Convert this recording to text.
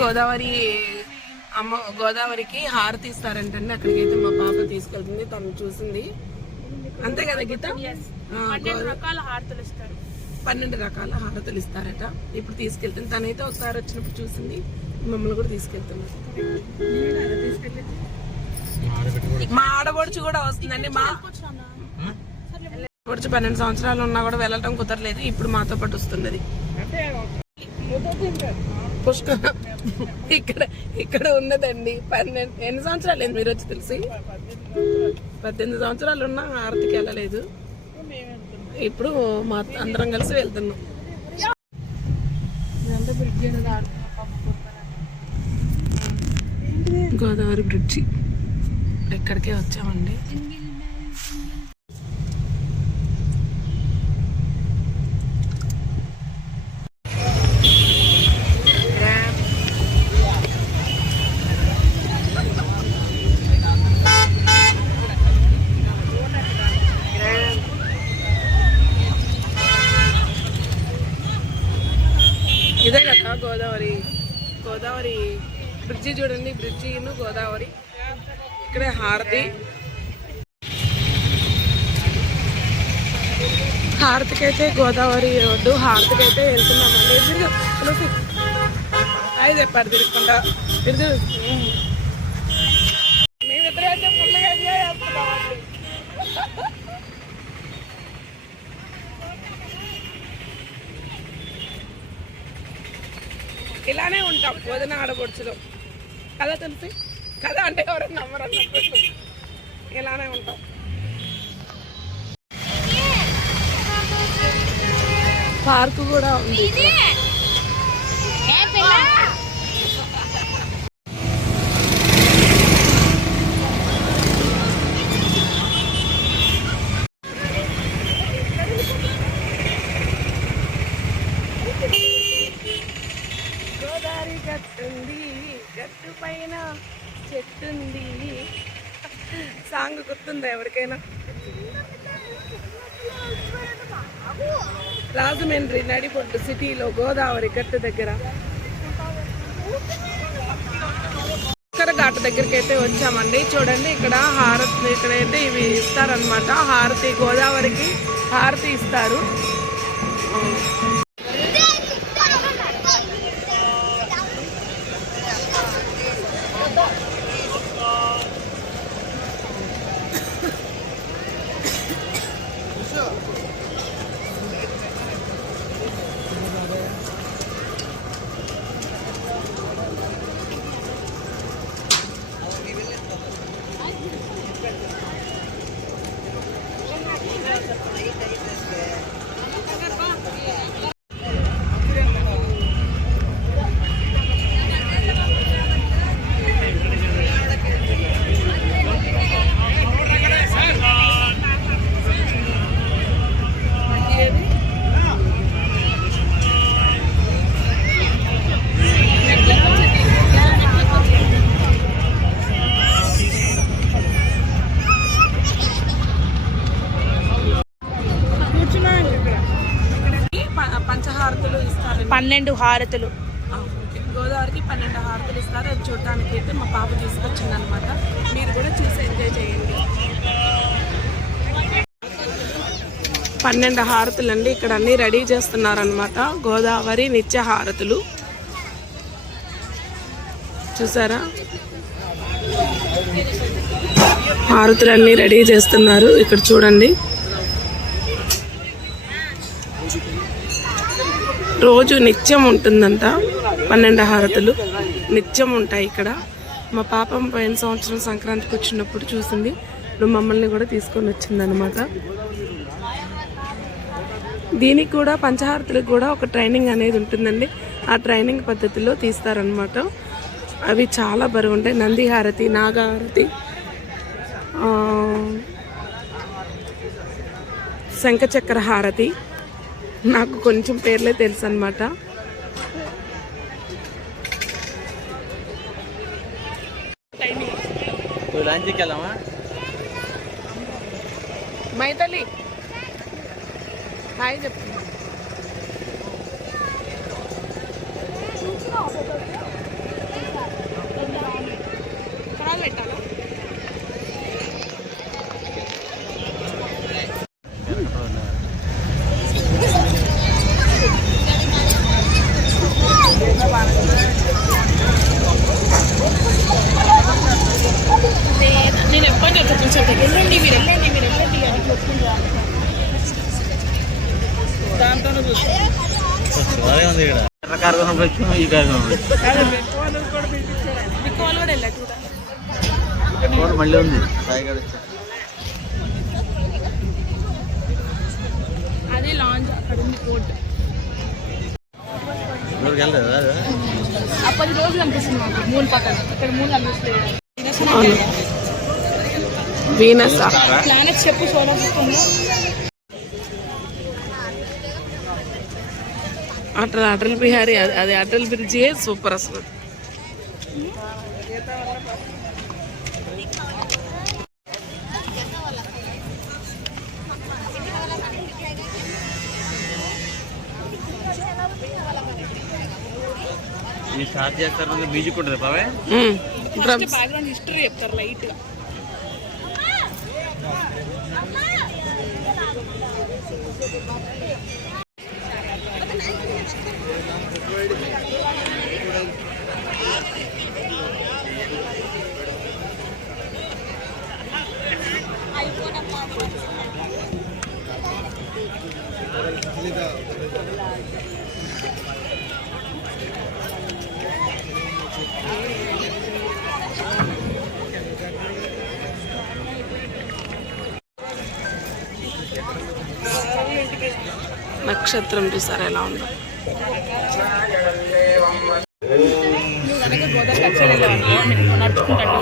గోదావరి అమ్మ గోదావరికి హారతి ఇస్తారంటండి. అక్కడికి అయితే మా పాప తీసుకెళ్తుంది తను చూసింది. అంతే కదా గీత? పన్నెండు రకాల హారతులు ఇస్తారట. ఇప్పుడు తీసుకెళ్తుంది. తనైతే ఒకసారి వచ్చినప్పుడు చూసింది. మమ్మల్ని కూడా తీసుకెళ్తున్నారు మా ఆడబడుచు కూడా వస్తుందండి. మా ఆడబడుచు పన్నెండు సంవత్సరాలు ఉన్నా కూడా వెళ్ళటం కుదరలేదు. ఇప్పుడు మాతో పాటు వస్తున్నది. పుష్కరం ఇక్కడ ఇక్కడ ఉన్నదండి. పన్నెండు ఎన్ని సంవత్సరాలు లేదు మీరు వచ్చి తెలిసి? పద్దెనిమిది సంవత్సరాలు ఉన్నా ఆరతికి వెళ్ళలేదు. ఇప్పుడు మా అందరం కలిసి వెళ్తున్నాం. గోదావరి బ్రిడ్జి. ఎక్కడికే వచ్చామండి ఇదే కదా గోదావరి గోదావరి బ్రిడ్జి చూడండి బ్రిడ్జిను గోదావరి. ఇక్కడే హారతి. హారతికైతే గోదావరి రోడ్డు హారతికైతే వెళ్తున్నామండి. తిరుగు అది చెప్పారు తిరుగుకుంటా తిరుగు మేమిద్దరైతే ఫుల్గా ఎంజాయ్ చేస్తున్నామండి ఇలానే ఉంటాం వదిన ఆడపడుచులో. కదా తెలిసి? కదా అంటే ఎవరైనా నమ్మరు? ఇలానే ఉంటాం. పార్క్ కూడా ఉంది దారి గట్టుంది గట్టు పైన చెట్టుంది. సాంగ్ గుర్తుందా ఎవరికైనా? రాజమండ్రి నడిపొట్టు సిటీలో గోదావరి గట్టు దగ్గర. ఇక్కడ ఘాట్ దగ్గరికి అయితే వచ్చామండి. చూడండి ఇక్కడ హారతి ఇక్కడైతే ఇవి ఇస్తారనమాట హారతి గోదావరికి హారతి ఇస్తారు. పన్నెండు హారతులు. గోదావరికి పన్నెండు హారతులు ఇస్తారు. అది చూడటానికి అయితే మా పాప తీసుకొచ్చింది అనమాట మీరు కూడా చూసి ఎంజాయ్ చేయండి. పన్నెండు హారతులు అండి ఇక్కడ అన్ని రెడీ చేస్తున్నారనమాట గోదావరి నిత్య హారతులు. చూసారా? హారతులు రెడీ చేస్తున్నారు. ఇక్కడ చూడండి. రోజు నిత్యం ఉంటుందంట పన్నెండు హారతులు. నిత్యం ఉంటాయి ఇక్కడ. మా పాపం పోయిన సంవత్సరం సంక్రాంతికి వచ్చినప్పుడు చూసింది. ఇప్పుడు మమ్మల్ని కూడా తీసుకొని వచ్చిందనమాట దీనికి కూడా పంచహారతులకు కూడా ఒక ట్రైనింగ్ అనేది ఉంటుందండి. ఆ ట్రైనింగ్ పద్ధతిలో తీస్తారనమాట అవి చాలా బరువు ఉంటాయి నంది హారతి నాగహారతి శంఖచక్ర హారతి నాకు కొంచెం పేర్లే తెలుసు అనమాట మైథలి. హాయ్ చెప్పు. వెళ్ళండి మీరు వెళ్ళండి మీరు వెళ్ళండి దాంతో అక్కడ ఉంది అప్పటి రోజులు అనిపిస్తుంది మూడు పక్కన వీనస్. ప్లానెట్ చెప్పు సోలార్ సిస్టమ్లో అటల్ అటల్ బిహారీ అది- అది అటల్ బ్రిడ్జి సూపర్ అసలు. ఈ స్టార్ట్ చేస్తారు మ్యూజిక్ ఉంటుంది డ్రమ్స్. బ్యాక్గ్రౌండ్ హిస్టరీ చెప్తారు లైట్ గా నక్షత్రం చూసారా ఎలా ఉందో. నడుచుకుంటాడు